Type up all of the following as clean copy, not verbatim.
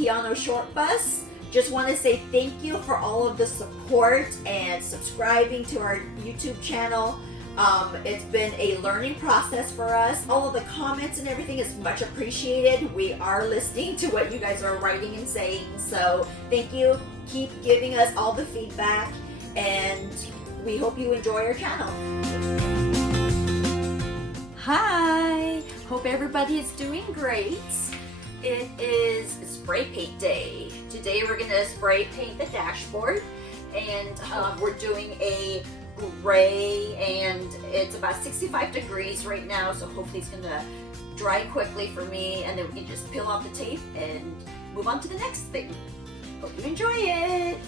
Keanu ShortBus. Just want to say thank you for all of the support and subscribing to our YouTube channel. It's been a learning process for us. All of the comments and everything is much appreciated. We are listening to what you guys are writing and saying, so thank you. Keep giving us all the feedback, and we hope you enjoy our channel. Hi, hope everybody is doing great. It is spray paint day. Today we're gonna spray paint the dashboard, and we're doing a gray, and it's about 65 degrees right now, so hopefully it's gonna dry quickly for me, and then we can just peel off the tape and move on to the next thing. Hope you enjoy it.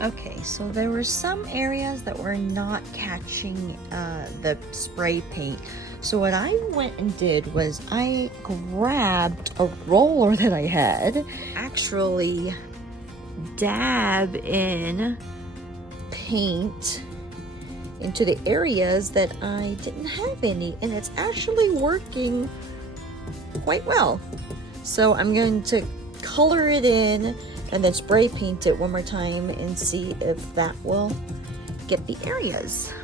Okay, so there were some areas that were not catching the spray paint. So what I went and did was I grabbed a roller that I had, actually dab in paint into the areas that I didn't have any, and it's actually working quite well. So I'm going to color it in and then spray paint it one more time and see if that will get the areas.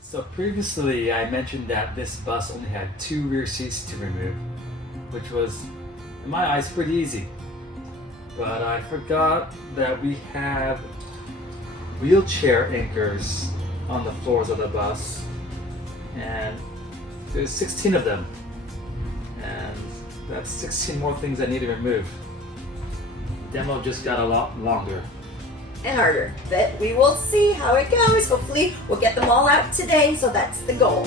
So previously I mentioned that this bus only had 2 rear seats to remove, which was, in my eyes, pretty easy. But I forgot that we have wheelchair anchors on the floors of the bus, and there's 16 of them, and that's 16 more things I need to remove. Demo just got a lot longer And harder, but we will see how it goes. Hopefully we'll get them all out today, so that's the goal.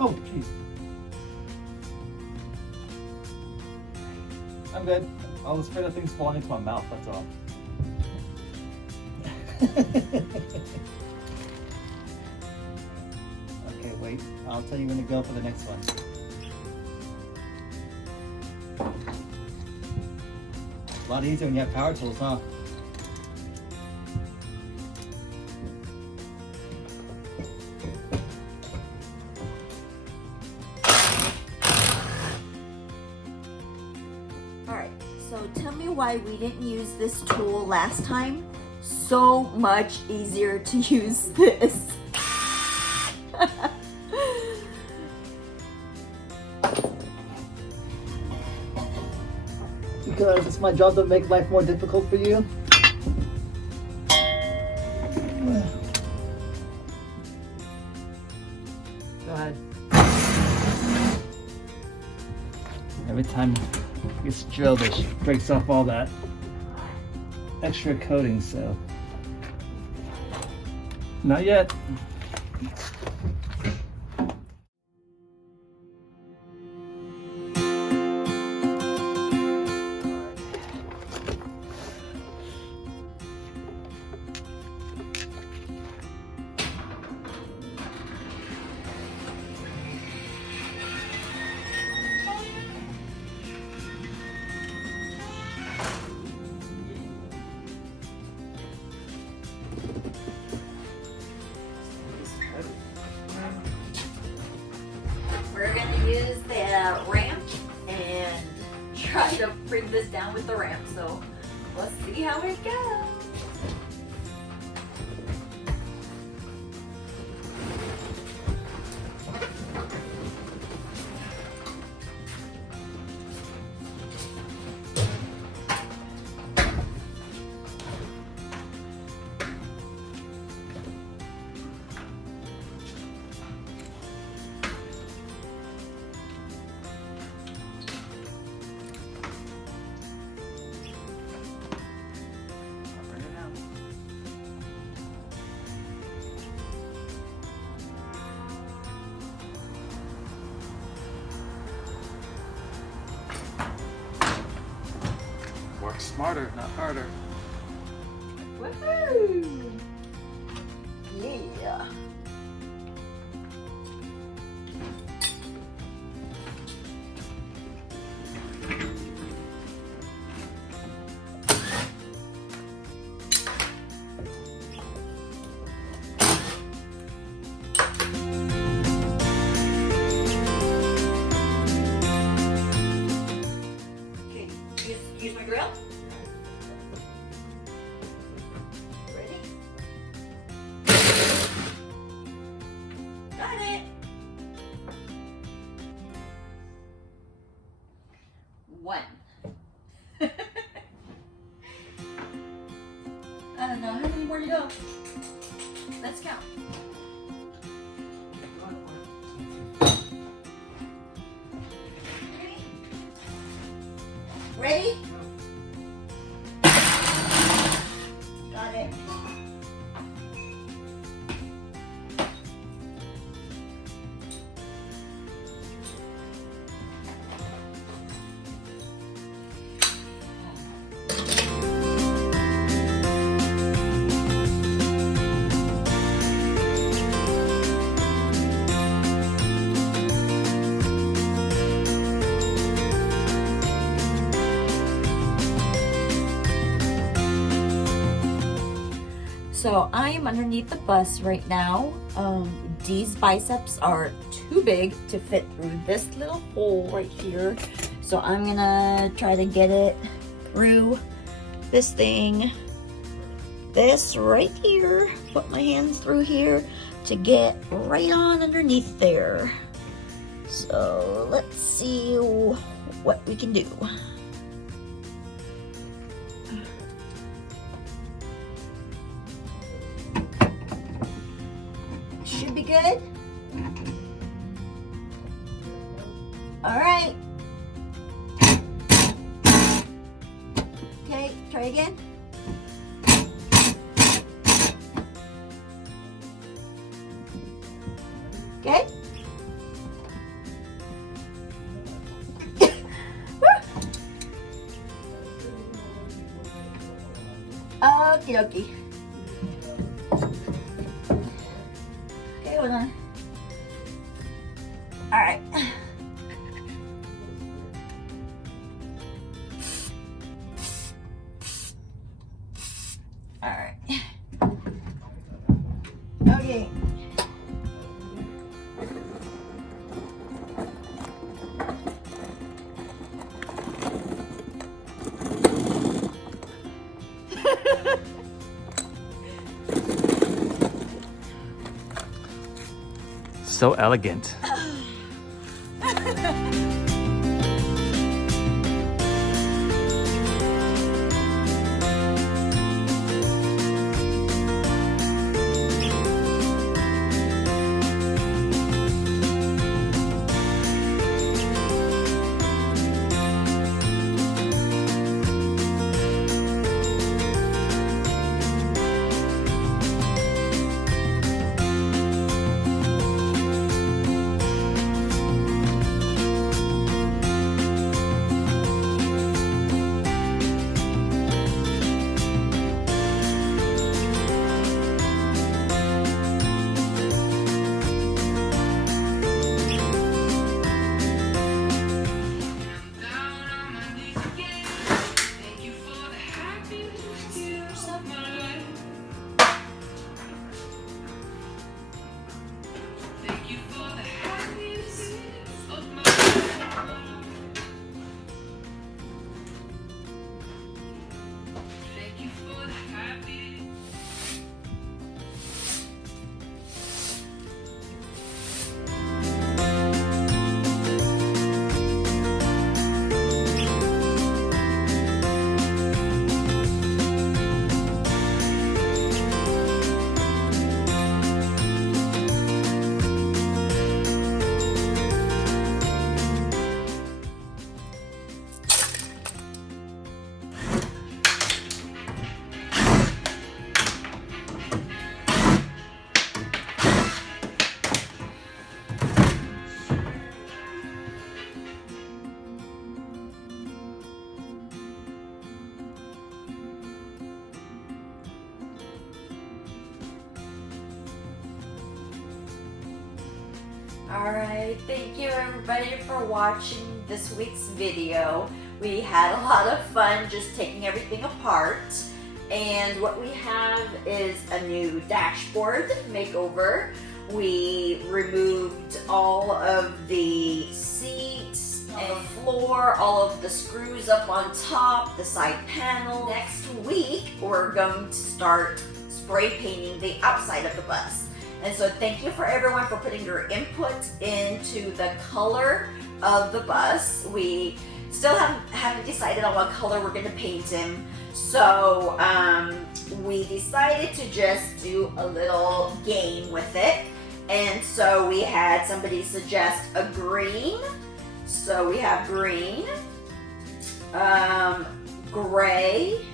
Oh, jeez. I'm good. I was afraid of things falling into my mouth, that's all. Okay, wait. I'll tell you when to go for the next one. A lot easier when you have power tools, huh? Alright, so tell me why we didn't use this tool last time. So much easier to use this. Because it's my job to make life more difficult for you. Go ahead. Every time it gets drilled, it breaks off all that extra coating, so. Not yet. We're going to use the ramp and try to bring this down with the ramp. So let's see how it goes. Work smarter, not harder. Woohoo! Yeah. Okay, use my grill. Ready? Got it. One. I don't know, how many more to go? Let's count. Ready? Got it. So I am underneath the bus right now. Dee's biceps are too big to fit through this little hole right here. So I'm gonna try to get it through this thing. This right here. Put my hands through here to get right on underneath there. So let's see what we can do. Should be good. All right. Okay, try again. Okay. Okie dokie. Okay, hold on. All right. All right. Okay. So elegant. Alright, thank you everybody for watching this week's video. We had a lot of fun just taking everything apart. And what we have is a new dashboard makeover. We removed all of the seats and floor, all of the screws up on top, the side panel. Next week, we're going to start spray painting the outside of the bus. And so thank you for everyone for putting your input into the color of the bus. We still haven't decided on what color we're gonna paint him. So we decided to just do a little game with it. And so we had somebody suggest a green. So we have green, gray,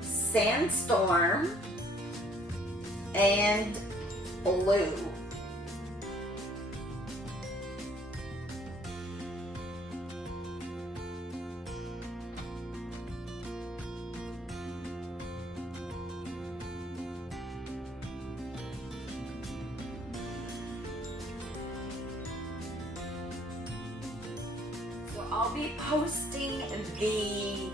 sandstorm, and blue. So I'll be posting the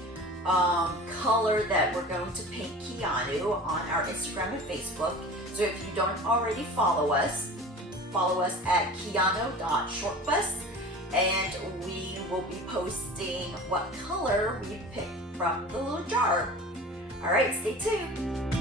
color that we're going to paint Keanu on our Instagram and Facebook. So if you don't already follow us at Keanu.ShortBus, and we will be posting what color we picked from the little jar. All right, stay tuned.